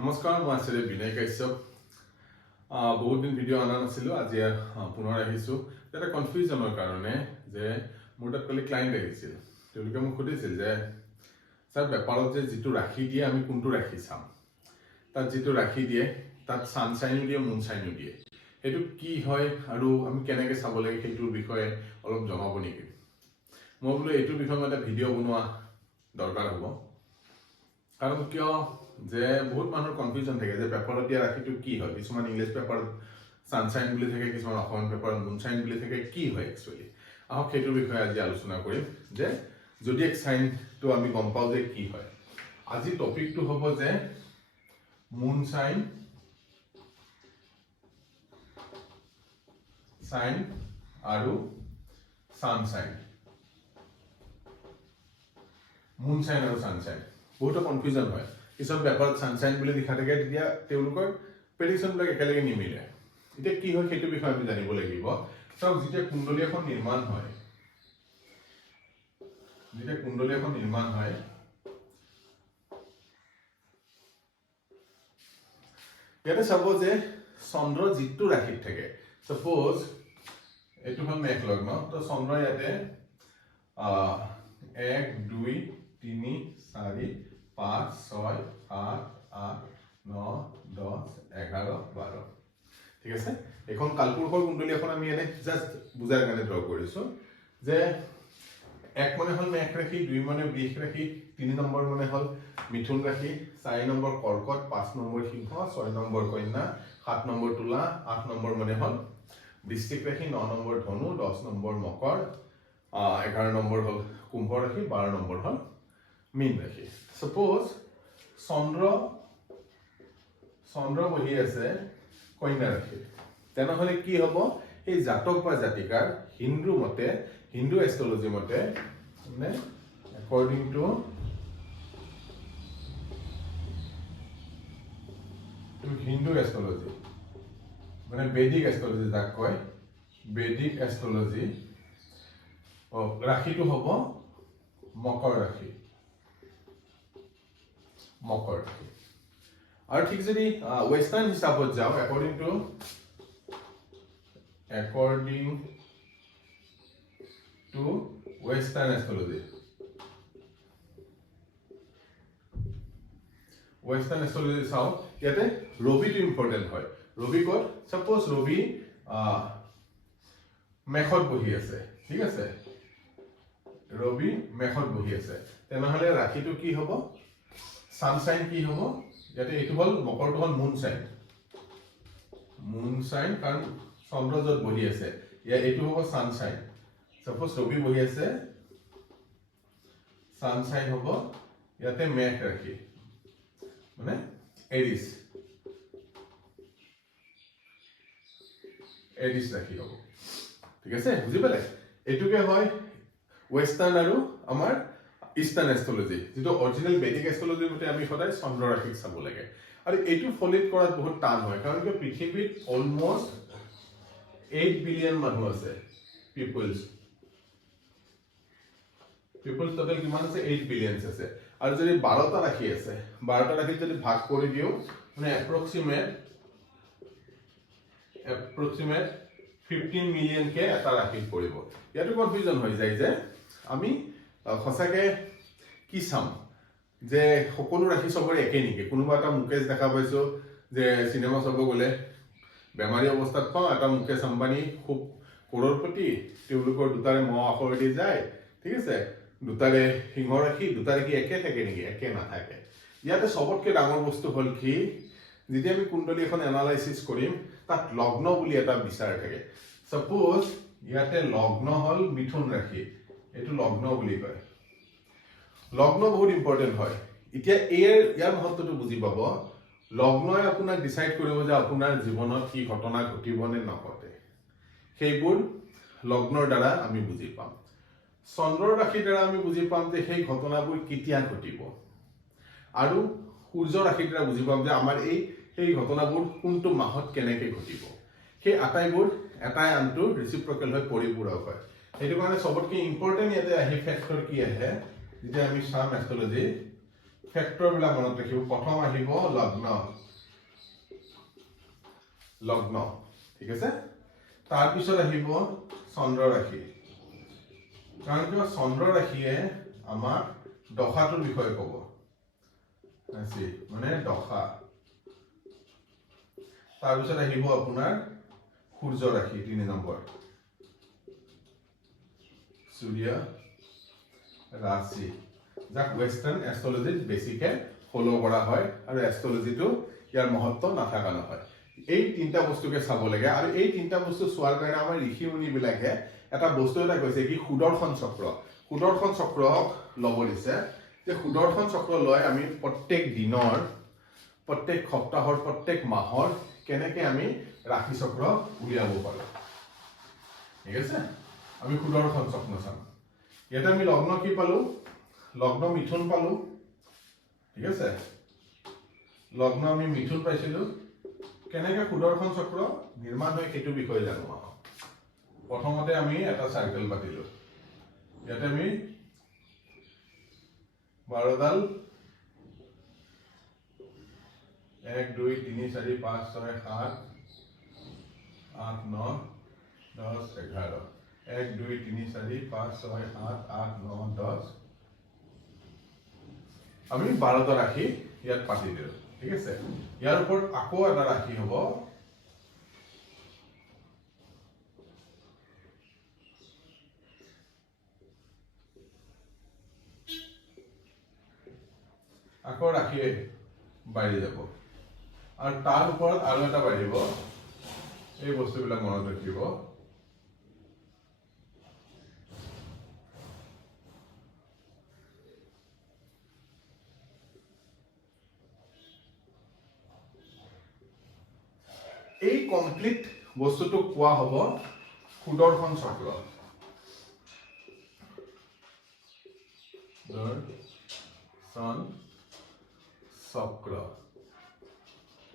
নমস্কাৰ, মই আছিলে বিনয় কাশ্যপ। বহুত দিন ভিডিঅ' অনা নাছিলোঁ, আজি পুনৰ আহিছোঁ। এটা কনফিউজনৰ কাৰণে যে মোৰ তাত কালি ক্লাইণ্ট আহিছিল। তেওঁলোকে মোক সুধিছিল যে ছাৰ, বেপাৰত যে যিটো ৰাখি দিয়ে আমি কোনটো ৰাখি চাম? তাত যিটো ৰাখি দিয়ে তাত ছানশ্বাইনো দিয়ে, মুনশ্বাইনো দিয়ে। সেইটো কি হয় আৰু আমি কেনেকৈ চাব লাগে সেইটোৰ বিষয়ে অলপ জনাব নেকি? মই বোলো এইটোৰ বিষয়ে মই এটা ভিডিঅ' বনোৱা দৰকাৰ হ'ব। কাৰণ কিয় যে বহুত মানুহৰ কনফিউজন থাকে যে পেপাৰত দিয়া ৰাখিটো কি হয়। কিছুমান ইংলিছ পেপাৰত ছানশ্বাইন বুলি থাকে, কিছুমান অসমীয়া পেপাৰত মুনশ্বাইন বুলি থাকে। কি হয় একচুৱেলি? আহক সেইটোৰ বিষয়ে আজি আলোচনা কৰিম যে জডিয়েক চাইনটো আমি গম পাওঁ যে কি হয়। আজি টপিকটো হ'ব যে মুনশ্বাইন চাইন আৰু ছানশ্বাইন। মুনশ্বাইন আৰু ছানশ্বাইন বহুতো কনফিউজন হয়। কিছুমান পেপাৰত ছানশ্বাইন বুলি লিখা থাকে, তেতিয়া তেওঁলোকৰ প্ৰেডিকশ্যনবিলাক একেলগে নিমিলে। এতিয়া কি হয় সেইটো বিষয়ে আমি জানিব লাগিব। চাওক, যেতিয়া কুণ্ডলী এখন নিৰ্মাণ হয়, ইয়াতে চাব যে চন্দ্ৰ যিটো ৰাশিত থাকে, চাপোজ এইটো হ'ল মেষ লগ্ন, তো চন্দ্ৰ ইয়াতে 1 2 3 4 5 6 7 8 9 10 11 12। ঠিক আছে, এখন কালপুৰুষৰ কুণ্ডলী এখন আমি এনে জাষ্ট বুজাৰ কাৰণে ড্ৰ কৰিছোঁ যে 1 মানে হ'ল মেষ ৰাশি, 2 মানে বৃষ ৰাশি, 3 নম্বৰ মানে হ'ল মিথুন ৰাশি, 4 নম্বৰ কৰ্কট, 5 নম্বৰ সিংহ, 6 নম্বৰ কন্যা, 7 নম্বৰ তুলা, 8 নম্বৰ মানে হ'ল বৃশ্চিক ৰাশি, 9 নম্বৰ ধনু, 10 নম্বৰ মকৰ, 11 নম্বৰ হ'ল কুম্ভ ৰাশি, 12 নম্বৰ হ'ল মীন ৰাশি। সাপোজ চন্দ্ৰ বহি আছে কন্যা ৰাশি, তেনেহ'লে কি হ'ব? এই জাতক বা জাতিকাৰ হিন্দু এষ্ট্ৰলজি মতে, মানে একৰ্ডিং টু হিন্দু এষ্ট্ৰলজি, মানে বেদিক এষ্ট্ৰলজি যাক কয়, বেদিক এষ্ট্ৰলজি, ৰাশিটো হ'ব মকৰ ৰাশি। আৰু ঠিক যদি ৱেষ্টাৰ্ণ হিচাপত যাওঁ, একৰ্ডিং টু ৱেষ্টাৰ্ণ এষ্ট্ৰলজি, চাওঁ, ইয়াতে ৰবিটো ইম্পৰ্টেণ্ট হয়। ৰবি ক'ত? চাপোজ ৰবি মেষত বহি আছে, ঠিক আছে, ৰবি মেষত বহি আছে, তেনেহ'লে ৰাশিটো কি হ'ব? ছানশ্বাইন কি হ'ব? ইয়াতে এইটো হ'ল মকৰটো হ'ল মুনশ্বাইন, কাৰণ চন্দ্ৰ য'ত বহি আছে এইটো হ'ব ছানশ্বাইন। চাপোজ ৰবি বহি আছে, ছানশ্বাইন হ'ব ইয়াতে মেষ ৰাশি, মানে এৰিছ ৰাশি হ'ব। ঠিক আছে, বুজি পালে? এইটোকে হয় ৱেষ্টাৰ্ণ আৰু আমাৰ ইষ্টাৰ্ণ এষ্ট্ৰলজি, যিটো অৰিজিনেল বেদিক এষ্ট্ৰলজিৰ মতে আমি সদায় চন্দ্ৰ ৰাশিক চাব লাগে। আৰু এইটো ফলিট কৰাত বহুত টান হয়, কাৰণ কিয় পৃথিৱীত অলমষ্ট 8 বিলিয়ন মানুহ আছে। পিপলছ টোটেল কিমান আছে? 8 বিলিয়ন আছে। আৰু যদি 12টা ৰাশি আছে, 12টা ৰাশিত যদি ভাগ কৰি দিওঁ, মানে এপ্ৰক্সিমেট 15 মিলিয়নকে এটা ৰাশিত পৰিব। ইয়াতো কনফিউজন হৈ যায় যে আমি সঁচাকে কি চাম, যে সকলো ৰাশি চবৰে একে নেকি? কোনোবা এটা মুকেশ দেখা পাইছোঁ যে চিনেমা চাব গ'লে বেমাৰী অৱস্থাত পাওঁ, এটা মুকেশ আম্বানী খুব কৰোড়পতি, তেওঁলোকৰ দুটাৰে ম আখৰেদি যায়, ঠিক আছে, দুটাৰে সিংহ ৰাশি, দুটা ৰাশি একে থাকে নেকি? একে নাথাকে। ইয়াতে চবতকৈ ডাঙৰ বস্তু হ'ল কি, যেতিয়া আমি কুণ্ডলী এখন এনালাইচিছ কৰিম, তাত লগ্ন বুলি এটা বিচাৰ থাকে। সাপোজ ইয়াতে লগ্ন হ'ল মিথুন ৰাশি, এইটো লগ্ন বুলি কয়। লগ্ন বহুত ইম্পৰ্টেণ্ট হয়। এতিয়া ইয়াৰ মহত্বটো বুজি পাব। লগ্নই আপোনাক ডিচাইড কৰিব যে আপোনাৰ জীৱনত কি ঘটনা ঘটিব নে নঘটে, সেইবোৰ লগ্নৰ দ্বাৰা আমি বুজি পাম। চন্দ্ৰৰ ৰাশিৰ দ্বাৰা আমি বুজি পাম যে সেই ঘটনাবোৰ কেতিয়া ঘটিব, আৰু সূৰ্য ৰাশিৰ দ্বাৰা বুজি পাম যে আমাৰ সেই ঘটনাবোৰ কোনটো মাহত কেনেকৈ ঘটিব। সেই আটাইবোৰ এটাই আনটো ৰেচিপ্ৰকেল হৈ পৰিপূৰক হয়। সেইটো কাৰণে চবতকৈ ইম্পৰ্টেণ্ট ইয়াতে ফেক্টৰ কি আহে, যেতিয়া আমি চাম এষ্ট্ৰলজি, ফেক্টৰবিলাক মনত ৰাখিব প্ৰথম আহিব লগ্ন ঠিক আছে তাৰপিছত আহিব চন্দ্ৰ ৰাশি কাৰণ কিয় চন্দ্ৰ ৰাশিয়ে আমাক দশাটোৰ বিষয়ে ক'ব মানে দশা তাৰপিছত আহিব আপোনাৰ সূৰ্য ৰাশি 3 নম্বৰ সূৰ্য ৰাশি যাক ওয়েস্টাৰ্ণ এষ্ট্ৰলজিত বেছিকে ফলো কৰা হয় আৰু এষ্ট্ৰলজিটো ইয়াৰ মহত্ব নাথাকা নহয় এই তিনটা বস্তুকে চাব লাগে আৰু এই তিনটা বস্তু চোৱাৰ কাৰণে আমাৰ ঋষি মুনিবিলাকে এটা বস্তু এটা কৈছে কি সুদৰ্শন চক্ৰক ল'ব দিছে যে সুদৰ্শন চক্ৰ লৈ আমি প্ৰত্যেক দিনৰ প্ৰত্যেক সপ্তাহৰ প্ৰত্যেক মাহৰ কেনেকে আমি ৰাশি চক্ৰ উলিয়াব পাৰো ঠিক আছে আমি সুদৰ্শন চক্ৰ চাম ইয়াতে আমি লগ্ন কি পালো লগ্ন মিথুন পালো ঠিক আছে লগ্ন আমি মিথুন পাইছিলো কেনেকে সুদৰ্শন চক্ৰ নিৰ্মাণ হয় সেইটো বিষয়ে জানো প্ৰথমতে আমি এটা সাৰ্কেল পাতিলো ইয়াতে আমি 12 ডাল 1 2 3 4 5 6 7 8 9 10 11 1 2 3 4 5 6 7 8 9 10 আমি 12টা ৰাশি ইয়াত পাতি দিলো ঠিক আছে ইয়াৰ ওপৰত আকৌ এটা ৰাশি হ'ব আকৌ ৰাশি বাঢ়ি যাব আৰু তাৰ ওপৰত আৰু এটা বাঢ়িব এই বস্তুবিলাক মনত ৰাখিব এই কমপ্লিট বস্তুটো কোৱা হ'ব সুদৰ্শন চক্ৰ চক্ৰ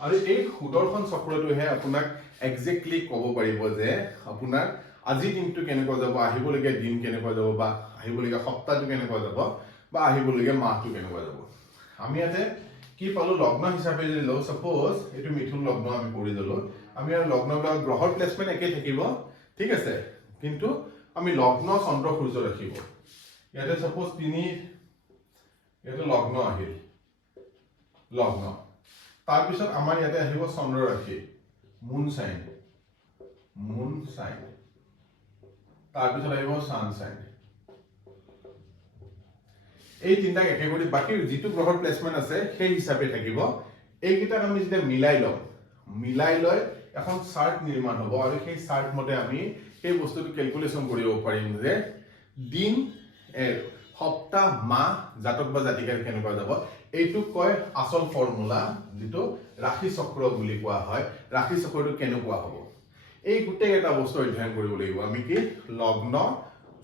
আৰু এই সুদৰ্শন চক্ৰটোহে আপোনাক এক্সেক্টলি ক'ব পাৰিব যে আপোনাৰ আজি দিনটো কেনেকুৱা যাব আহিবলগীয়া দিন কেনেকুৱা যাব বা আহিবলগীয়া সপ্তাহটো কেনেকুৱা যাব বা আহিবলগীয়া মাহটো কেনেকুৱা যাব আমি ইয়াতে কি পালো লগ্ন হিচাপে যদি লওঁ সাপোজ এইটো মিথুন লগ্ন আমি কৰি দিলো আমি আৰু লগ্নবিলাক গ্ৰহৰ প্লেচমেন্ট একেই থাকিব ঠিক আছে কিন্তু আমি লগ্ন চন্দ্ৰ সূৰ্য ৰাখিব ইয়াতে সাপোজ 3 ইয়াতে লগ্ন আহিল লগ্ন তাৰপিছত আমাৰ ইয়াতে আহিব চন্দ্ৰ ৰাশি মুন সাইন তাৰপিছত আহিব সান সাইন এই তিনটা একে কৰি বাকি যিটো গ্ৰহৰ প্লেচমেন্ট আছে সেই হিচাপে থাকিব এইকেইটাক আমি যেতিয়া মিলাই লৈ এখন চাৰ্ট নিৰ্মাণ হ'ব আৰু সেই চাৰ্ট মতে আমি সেই বস্তুটো ক্যালকুলেশন কৰিব পাৰিম যে দিন সপ্তাহ মাহ জাতক বা জাতিকাৰ কেনেকুৱা যাব এইটো কয় আসল ফৰ্মুলা যেটো ৰাশি চক্ৰ বুলি কোৱা হয় ৰাশি চক্ৰটো কেনেকুৱা হ'ব এই গুটেই এটা বস্তু অধ্যয়ন কৰিব লাগিব আমি কি লগ্ন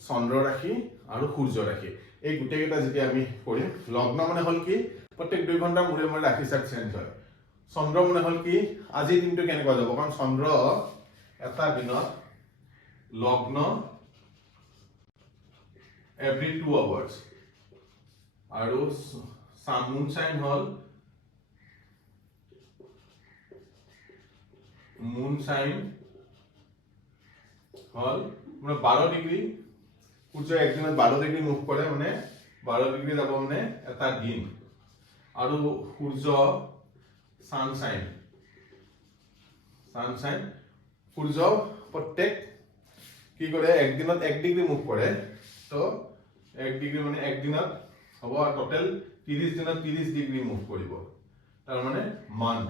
চন্দ্ৰ ৰাশি আৰু সূৰ্য ৰাশি এই গুটেই এটা যেতিয়া আমি কৰিম লগ্ন মানে হল কি প্ৰত্যেক 2 ঘণ্টা মূৰে মূৰে ৰাশি চাৰ্ট চেঞ্জ হয় চন্দ্ৰ মানে হল কি আজি দিনটো কেনেকুৱা যাব কাৰণ চন্দ্ৰ এটা দিনত লগ্ন every 2 hours আৰু মুন সাইন হল মানে 12 ডিগ্ৰী সূৰ্য একদিনত 12 ডিগ্ৰী মুভ কৰে মানে 12 ডিগ্ৰী যাব মানে এটা দিন আৰু সূৰ্য সানশাইন সূৰ্য প্ৰত্যেক কি কৰে একদিনত 1 ডিগ্ৰী মুভ কৰে তো 1 ডিগ্ৰী মানে একদিনত হ'ব টোটাল 30 দিনত 30 ডিগ্ৰী মুভ কৰিব তাৰ মানে মান্থ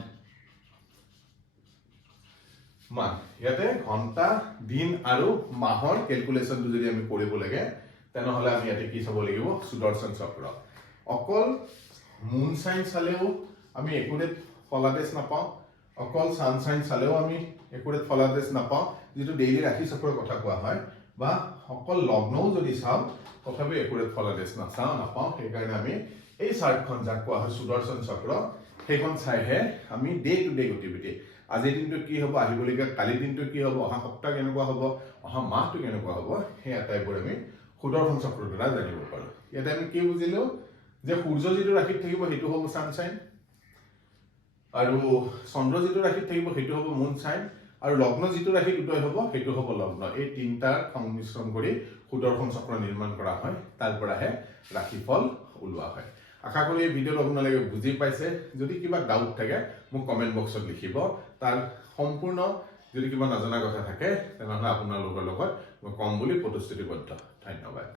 ইয়াতে ঘন্টা দিন আৰু মাহৰ ক্যালকুলেশনটো যদি আমি কৰিব লাগে তেনেহলে আমি ইয়াতে কি চাব লাগিব সুদৰ্শন চক্ৰ অকল মুন সাইন চালেও আমি একুৰেট ফলাদেশ নাপাওঁ অকল সান সাইন চালেও আমি একুৰেট ফলাদেশ নাপাওঁ যেটো ডেইলি ৰাশি চক্ৰৰ কথা কোৱা হয় বা অকল লগ্নও যদি চাও তথাপি একুৰেট ফলাদেশ নাপাওঁ সেইকাৰণে আমি এই চাৰ্টখন যাক কোৱা হয় সুদৰ্শন চক্ৰ সেইখন চাইহে আমি ডে টু ডে গতিবিধি আজি দিনটো কি হ'ব আহিবলগীয়া কালি দিনটো কি হ'ব অহা সপ্তাহ কেনেকুৱা হ'ব অহা মাহটো কেনেকুৱা হ'ব সেই আটাইবোৰ আমি সুদৰ্শন চক্ৰৰ দ্বাৰা জানিব পাৰো ইয়াতে আমি কি বুজিলো যে সূৰ্য যিটো ৰাশিত থাকিব সেইটো হ'ব ছানশ্বাইন, আৰু চন্দ্ৰ যিটো ৰাশিত থাকিব সেইটো হ'ব মুন চাইন, আৰু লগ্ন যিটো ৰাশিত উদয় হ'ব সেইটো হ'ব লগ্ন। এই তিনিটাৰ সংমিশ্ৰণ কৰি সুদৰ্শন চক্ৰ নিৰ্মাণ কৰা হয়, তাৰ পৰাহে ৰাশিফল ওলোৱা হয়। আশা কৰি এই ভিডিঅ'টো আপোনালোকে বুজি পাইছে। যদি কিবা ডাউট থাকে মোক কমেণ্ট বক্সত লিখিব। তাৰ সম্পূৰ্ণ যদি কিবা নজনা কথা থাকে তেনেহ'লে আপোনালোকৰ লগত মই ক'ম বুলি প্ৰতিশ্ৰুতিবদ্ধ। ধন্যবাদ।